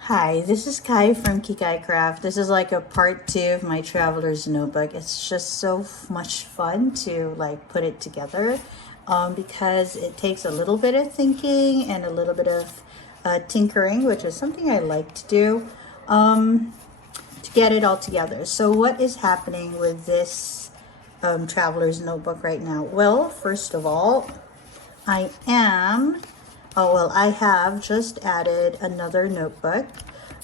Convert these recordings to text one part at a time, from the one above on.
Hi, this is Kai from Kikai Craft. This is like a part 2 of my traveler's notebook. It's just so much fun to like put it together because it takes a little bit of thinking and a little bit of tinkering, which is something I like to do to get it all together. So what is happening with this traveler's notebook right now? Well, first of all, I have just added another notebook.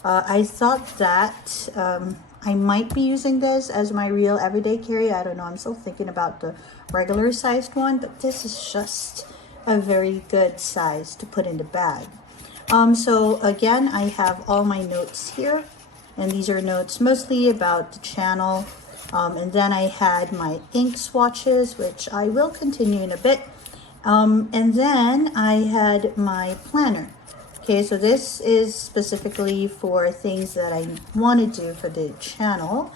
I thought that I might be using this as my real everyday carry. I don't know, I'm still thinking about the regular sized one, but this is just a very good size to put in the bag. So again, I have all my notes here, and these are notes mostly about the channel. And then I had my ink swatches, which I will continue in a bit. And then I had my planner. Okay, so this is specifically for things that I want to do for the channel.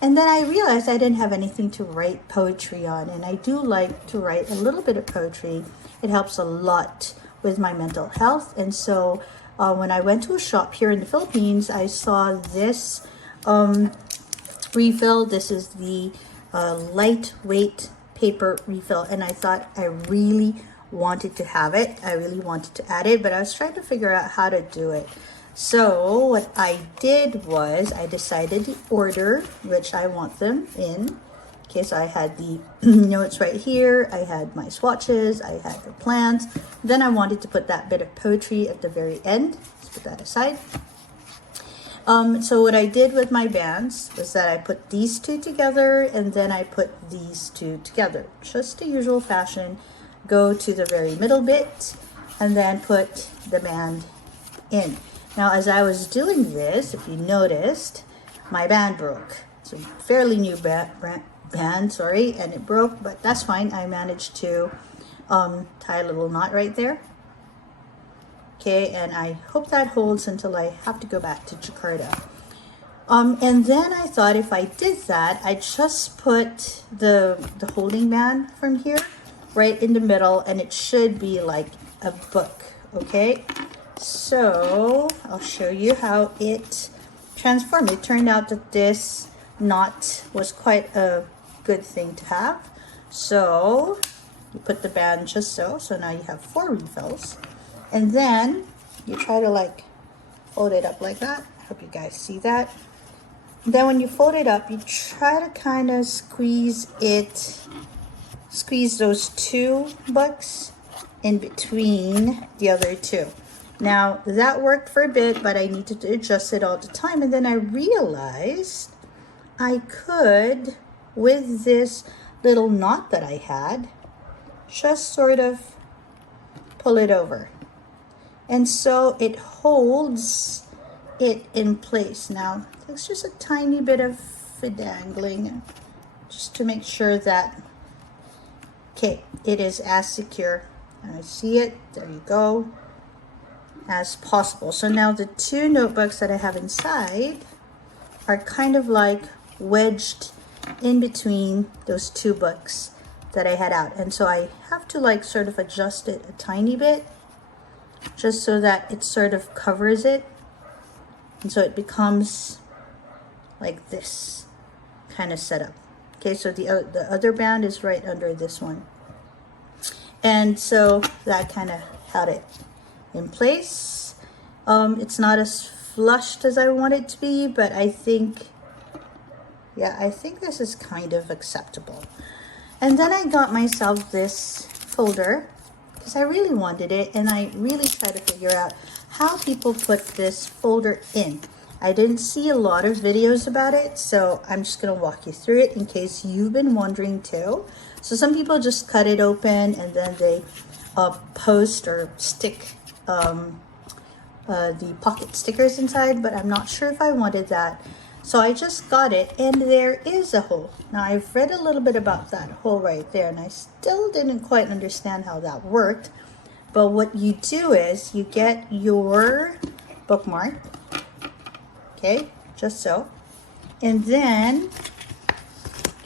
And then I realized I didn't have anything to write poetry on, and I do like to write a little bit of poetry. It helps a lot with my mental health. And so when I went to a shop here in the Philippines, I saw this refill. This is the lightweight paper refill, and I thought I really wanted to have it. I really wanted to add it, but I was trying to figure out how to do it. So what I did was I decided the order which I want them in. Okay, so I had the notes right here, I had my swatches, I had the plans. Then I wanted to put that bit of poetry at the very end. Let's put that aside. So what I did with my bands was that I put these two together, and then I put these two together. Just the usual fashion, go to the very middle bit, and then put the band in. Now, as I was doing this, if you noticed, my band broke. It's a fairly new band, and it broke, but that's fine. I managed to tie a little knot right there. Okay, and I hope that holds until I have to go back to Jakarta. And then I thought if I did that, I'd just put the holding band from here right in the middle, and it should be like a book, okay? So I'll show you how it transformed. It turned out that this knot was quite a good thing to have. So you put the band just so now you have 4 refills. And then you try to like fold it up like that. I hope you guys see that. And then when you fold it up, you try to kind of squeeze those 2 books in between the other 2. Now that worked for a bit, but I needed to adjust it all the time. And then I realized I could, with this little knot that I had, just sort of pull it over. And so it holds it in place. Now, it's just a tiny bit of fidangling just to make sure that, okay, it is as secure, and I see it, there you go, as possible. So now the 2 notebooks that I have inside are kind of like wedged in between those 2 books that I had out. And so I have to like sort of adjust it a tiny bit, just so that it sort of covers it, and so it becomes like this kind of setup. Okay, so the other band is right under this one, and so that kind of had it in place. It's not as flushed as I want it to be, but I think this is kind of acceptable. And then I got myself this folder because I really wanted it, and I really tried to figure out how people put this folder in. I didn't see a lot of videos about it, so I'm just going to walk you through it in case you've been wondering too. So some people just cut it open and then they post or stick the pocket stickers inside, but I'm not sure if I wanted that. So I just got it, and there is a hole. Now I've read a little bit about that hole right there, and I still didn't quite understand how that worked. But what you do is you get your bookmark, okay, just so, and then,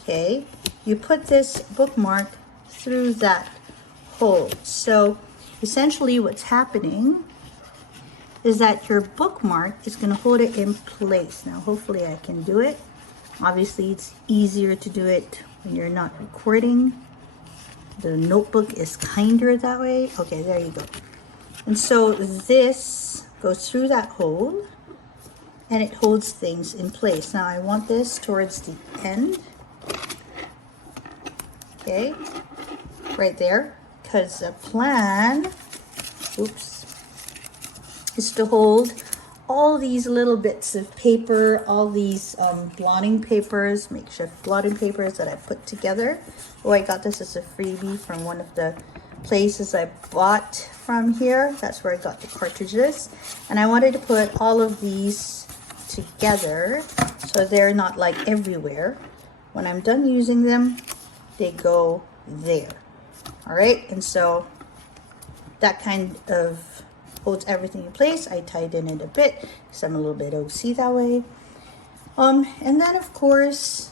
okay, you put this bookmark through that hole. So essentially what's happening is that your bookmark is going to hold it in place. Now, hopefully I can do it. Obviously, it's easier to do it when you're not recording. The notebook is kinder that way. Okay, there you go. And so this goes through that hole and it holds things in place. Now I want this towards the end. Okay, right there, because the plan, oops, is to hold all these little bits of paper, all these blotting papers, makeshift blotting papers that I put together. Oh, I got this as a freebie from one of the places I bought from here. That's where I got the cartridges. And I wanted to put all of these together so they're not like everywhere. When I'm done using them, they go there. All right, and so that kind of holds everything in place. I tied in it a bit because I'm a little bit OC that way. And then of course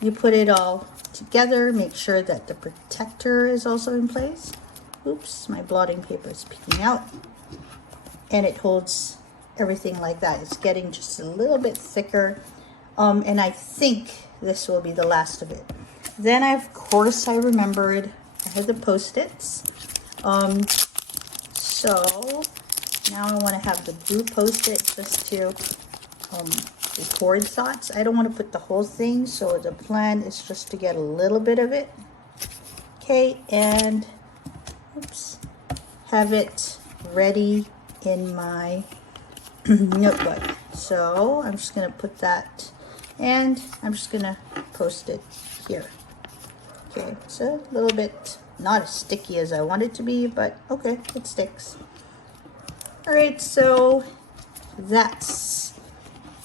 you put it all together. Make sure that the protector is also in place. Oops, my blotting paper is peeking out. And it holds everything like that. It's getting just a little bit thicker. And I think this will be the last of it. Then of course I remembered I had the Post-its. So now I want to have the blue Post-it just to record thoughts. I don't want to put the whole thing, so the plan is just to get a little bit of it. Okay, and oops, have it ready in my notebook. So I'm just going to put that, and I'm just going to post it here. Okay, it's a little bit not as sticky as I want it to be, but okay, it sticks. All right, so that's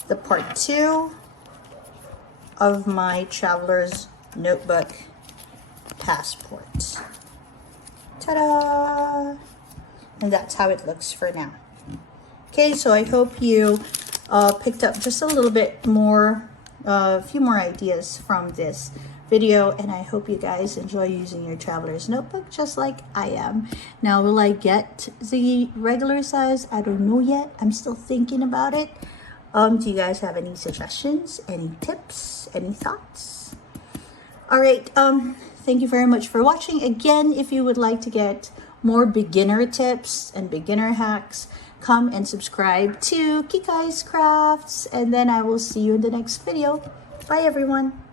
the part 2 of my traveler's notebook passport. Ta-da! And that's how it looks for now. Okay, so I hope you picked up just a little bit more, a few more ideas from this video, and I hope you guys enjoy using your traveler's notebook just like I am. Now, will I get the regular size? I don't know yet. I'm still thinking about it. Do you guys have any suggestions, any tips, any thoughts? All right, thank you very much for watching. Again, if you would like to get more beginner tips and beginner hacks, come and subscribe to Kikai's Crafts, and then I will see you in the next video. Bye everyone.